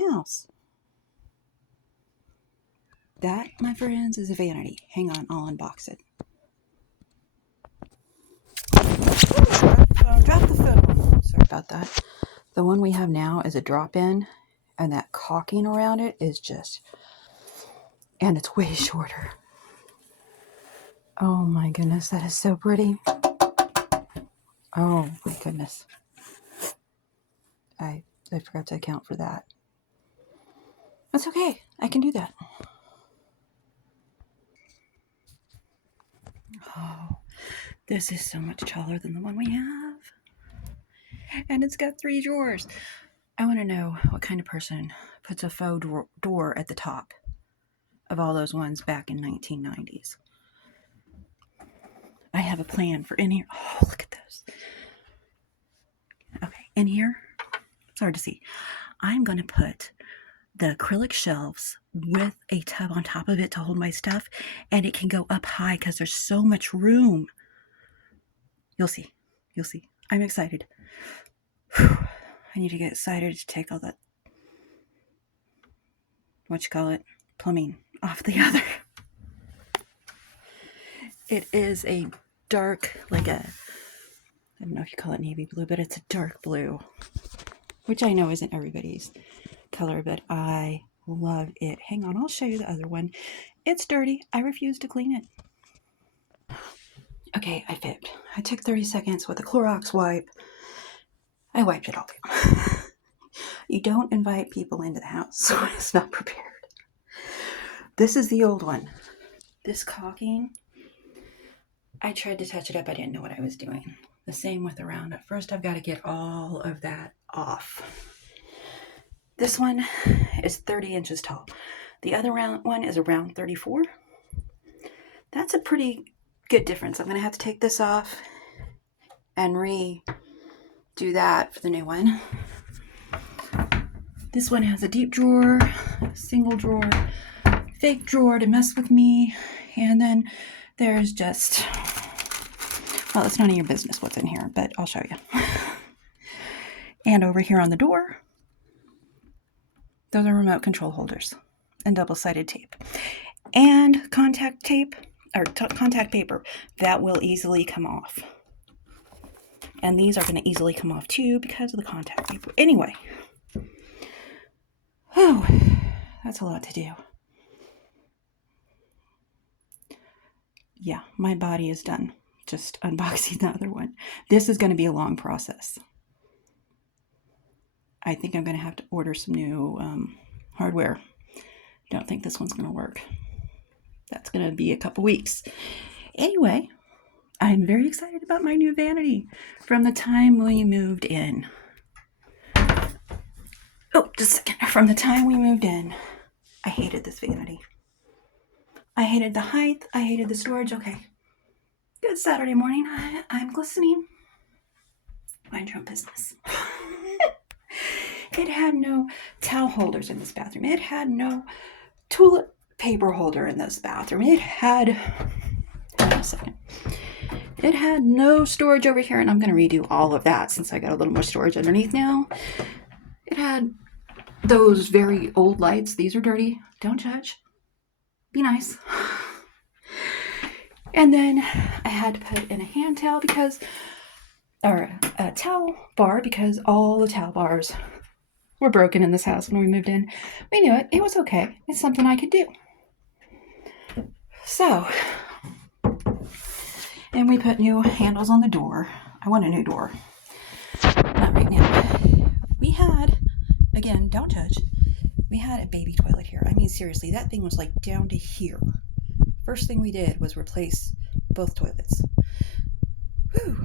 the house. That, my friends, is a Vanity. Hang on, I'll unbox it. Drop the phone. Sorry about that. The one we have now is a drop-in, and that caulking around it is just, and it's way shorter. Oh my goodness, that is so pretty. Oh my goodness. I forgot to account for that. That's okay. I can do that. Oh, this is so much taller than the one we have. And it's got 3 drawers. I want to know what kind of person puts a faux door at the top of all those ones back in 1990s. I have a plan for in here. Oh, look at those. Okay, in here, it's hard to see. I'm going to put the acrylic shelves with a tub on top of it to hold my stuff, and it can go up high because there's so much room. You'll see. You'll see. I'm excited. Whew. I need to get excited to take all that, plumbing off the other. It is a dark, I don't know if you call it navy blue, but it's a dark blue, which I know isn't everybody's color, but I love it. Hang on, I'll show you the other one. It's dirty. I refuse to clean it. Okay, I fibbed. I took 30 seconds with a Clorox wipe. I wiped it all down. You don't invite people into the house when it's not prepared. This is the old one. This caulking, I tried to touch it up. I didn't know what I was doing. The same with the round. At first, I've got to get all of that off. This one is 30 inches tall. The other round one is around 34. That's a pretty good difference. I'm going to have to take this off and redo that for the new one. This one has a deep drawer, single drawer, fake drawer to mess with me, and then there's just, well, it's none of your business what's in here, but I'll show you. And over here on the door, those are remote control holders and double-sided tape. And contact tape, or contact paper, that will easily come off. And these are going to easily come off too because of the contact paper. Anyway, oh, that's a lot to do. Yeah, my body is done just unboxing the other one. This is going to be a long process. I think I'm going to have to order some new hardware. Don't think this one's going to work. That's going to be a couple weeks. Anyway, I'm very excited about my new vanity from the time we moved in. Oh, just a second. From the time we moved in, I hated this vanity. I hated the height. I hated the storage. Okay. Good Saturday morning. I'm glistening. Mind your own business. It had no towel holders in this bathroom. It had no toilet paper holder in this bathroom. It had, hold on a second. It had no storage over here, and I'm going to redo all of that since I got a little more storage underneath now. It had those very old lights. These are dirty. Don't judge. Be nice. And then I had to put in a hand towel or a towel bar because all the towel bars were broken in this house when we moved in. We knew it. It was okay. It's something I could do. So, and we put new handles on the door. I want a new door. Not right now. We had, again, don't touch. We had a baby toilet here. I mean, seriously, that thing was like down to here. First thing we did was replace both toilets. Whew.